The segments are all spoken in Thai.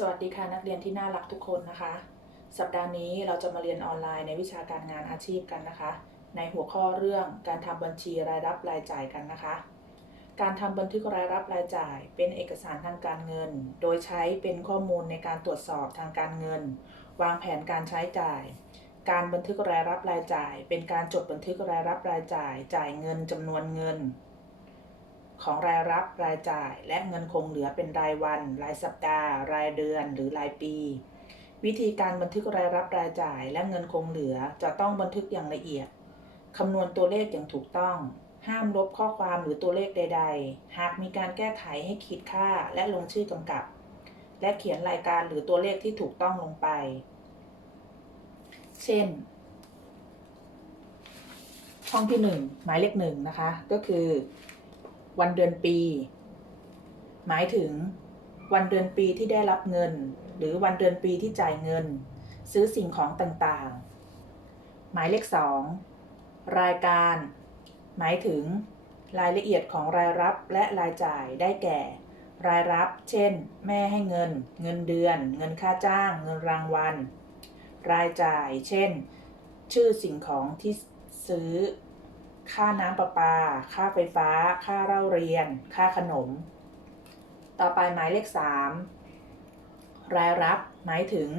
สวัสดีค่ะนักเรียนที่น่ารักทุกคนนะคะ สัปดาห์นี้เราจะมาเรียนออนไลน์ในวิชาการงานอาชีพกันนะคะ ในหัวข้อเรื่องการทำบัญชีรายรับรายจ่ายกันนะคะ การทำบันทึกรายรับรายจ่าย เป็นเอกสารทางการเงิน โดยใช้เป็นข้อมูลในการตรวจสอบทางการเงิน วางแผนการใช้จ่าย การบันทึกรายรับรายจ่าย เป็นการจดบันทึกรายรับรายจ่าย จ่ายเงินจำนวนเงิน ของรายรับรายจ่าย และเงินคงเหลือเป็นรายวัน รายสัปดาห์ รายเดือน หรือรายปี วิธีการบันทึกรายรับรายจ่าย และเงินคงเหลือจะต้องบันทึกอย่างละเอียดคำนวณตัวเลขอย่างถูกต้อง ห้ามลบข้อความหรือตัวเลขใด ๆ หากมีการแก้ไขให้ขีดค่าและลงชื่อกำกับ และเขียนรายการหรือตัวเลขที่ถูกต้องลงไป เช่นช่องที่หนึ่งหมายเลขหนึ่งนะคะ ก็คือ วันเดือนปี หมายถึง วันเดือนปีที่ได้รับเงิน หรือวันเดือนปีที่จ่ายเงิน ซื้อสิ่งของต่างๆ หมายเลขสองรายการ หมายถึง รายละเอียดของรายรับและรายจ่ายได้แก่ รายรับ เช่น แม่ให้เงิน เงินเดือน เงินค่าจ้าง เงินรางวัล รายจ่าย เช่น ชื่อสิ่งของที่ซื้อ ค่าน้ำประปา ค่าไฟฟ้า ค่าเล่าเรียน ค่าขนม ต่อไปหมายเลข 3 รายรับหมายถึง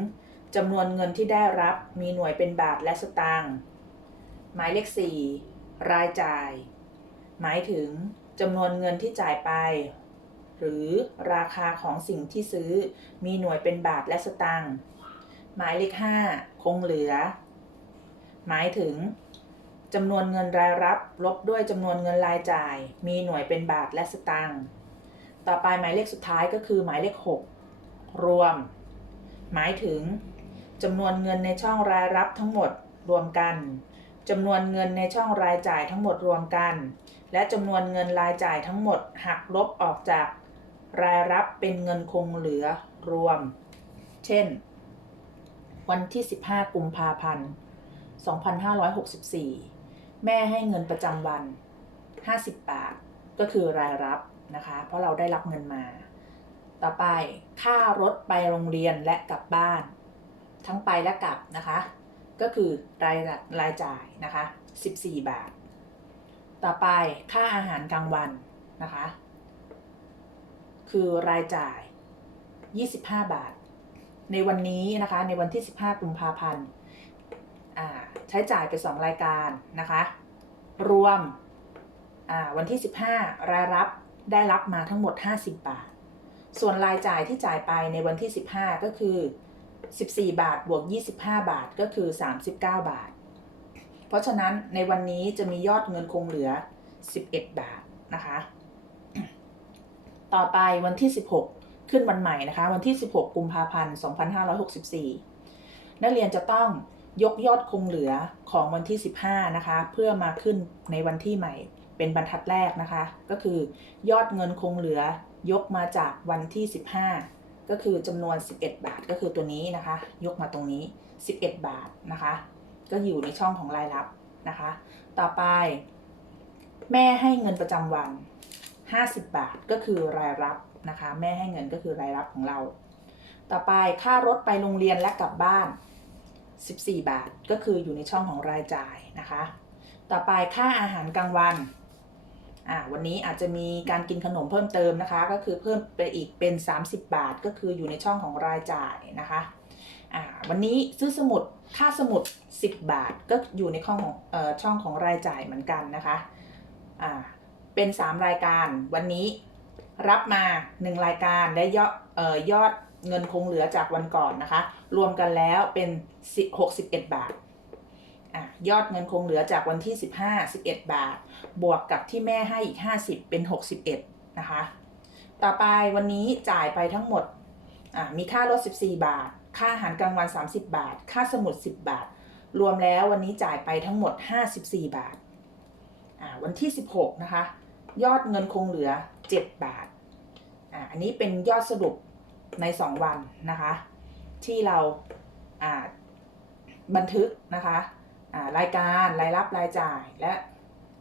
จำนวนเงินที่ได้รับมีหน่วยเป็นบาทและสตางค์หมายเลข 4 รายจ่าย หมายถึงจำนวนเงินที่จ่ายไป หรือราคาของสิ่งที่ซื้อมีหน่วยเป็นบาทและสตางค์หมายเลข 5 คงเหลือ หมายถึง จำนวนเงินรายรับลบด้วยจำนวนเงินรายจ่าย มีหน่วยเป็นบาทและสตางค์ต่อไปหมายเลขสุดท้ายก็คือหมายเลข 6 รวม หมายถึงจำนวนเงินในช่องรายรับทั้งหมดรวมกันจำนวนเงินในช่องรายจ่ายทั้งหมดรวมกัน และจำนวนเงินรายจ่ายทั้งหมดหักลบออกจาก รายรับเป็นเงินคงเหลือรวม เช่น วันที่ 15 กุมภาพันธ์ 2564 แม่ให้เงินประจำวัน 50 บาท ก็คือรายรับนะคะ เพราะเราได้รับเงินมา ต่อไปค่ารถไปโรงเรียนและกลับบ้าน ทั้งไปและกลับนะคะ ก็คือรายรายจ่ายนะคะ 14 บาท ต่อไปค่าอาหารกลางวันนะคะ คือรายจ่าย 25 บาท ในวันนี้นะคะในวันที่ 15กุมภาพันธ์ ใช้จ่ายไป 2 รายการนะคะ รวมวันที่ 15 รายรับได้รับมาทั้งหมด 50 บาท ส่วนรายจ่ายที่จ่ายไปในวันที่ 15 ก็คือ 14 บาทบวก 25 บาทก็คือ 39 บาท เพราะฉะนั้นในวันนี้จะมียอดเงินคงเหลือ 11 บาทนะคะ ต่อไปวันที่ 16 ขึ้นวันใหม่นะคะ วันที่ 16 กุมภาพันธ์ 2564 นักเรียนจะต้อง ยกยอดคงเหลือของวันที่ 15 นะคะ เพื่อมาขึ้นในวันที่ใหม่ เป็นบรรทัดแรกนะคะ ก็คือยอดเงินคงเหลือยกมาจากวันที่ 15 ก็คือจำนวน 11 บาทก็คือตัวนี้นะคะ ยกมาตรงนี้ 11 บาทนะคะ ก็อยู่ในช่องของรายรับนะคะ ต่อไป แม่ให้เงินประจำวัน 50 บาทก็คือรายรับนะคะ แม่ให้เงินก็คือรายรับของเรา ต่อไปค่ารถไปโรงเรียนและกลับบ้าน 14 บาท ก็คืออยู่ในช่องของรายจ่ายนะคะ ต่อไปค่าอาหารกลางวันอ่าวันนี้อาจจะมีการกินขนมเพิ่มเติมนะคะ ก็คือเพิ่มไปอีกเป็น 30 บาท ก็คืออยู่ในช่องของรายจ่ายนะคะอ่าวันนี้ซื้อสมุดค่าสมุด 10 บาท ก็อยู่ในช่องของเอ่อช่องของรายจ่ายเหมือนกันนะคะอ่าเป็น 3 รายการวันนี้รับมา 1 รายการและยอดเอ่อยอด เงินคงเหลือจากวันก่อนนะคะ รวมกันแล้วเป็น61 บาทอะยอดเงินคงเหลือจากวันที่ 15 11 บาท บวกกับที่แม่ให้อีก 50 เป็น 61 นะคะ ต่อไปวันนี้จ่ายไปทั้งหมดอะมีค่ารถ 14 บาท ค่าอาหารกลางวัน 30 บาท ค่าสมุด 10 บาท รวมแล้ววันนี้จ่ายไปทั้งหมด 54 บาทอ่าวันที่ 16 นะคะ ยอดเงินคงเหลือ 7 บาทอ่าอันนี้เป็นยอดสรุป ใน 2 วันนะคะ ที่เราบันทึกนะคะารายการรายรับรายจ่ายและ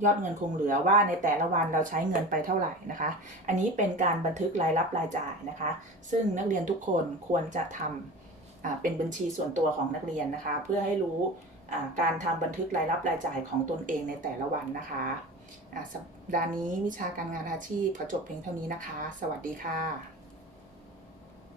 ยอดเงินคงเหลือว่าในแต่ละวันเราใช้เงินไปเท่าไหร่นะคะ อันนี้เป็นการบันทึกรายรับรายจ่ายนะคะ ซึ่งนักเรียนทุกคนควรจะทำเป็นบัญชีส่วนตัวของนักเรียนนะคะ เพื่อให้รู้การทำบันทึกรายรับรายจ่ายของตนเองในแต่ละวันนะคะสัปดาห์นี้วิชาการงานอาชีพขอจบเพียงเท่านี้นะคะ สวัสดีค่ะ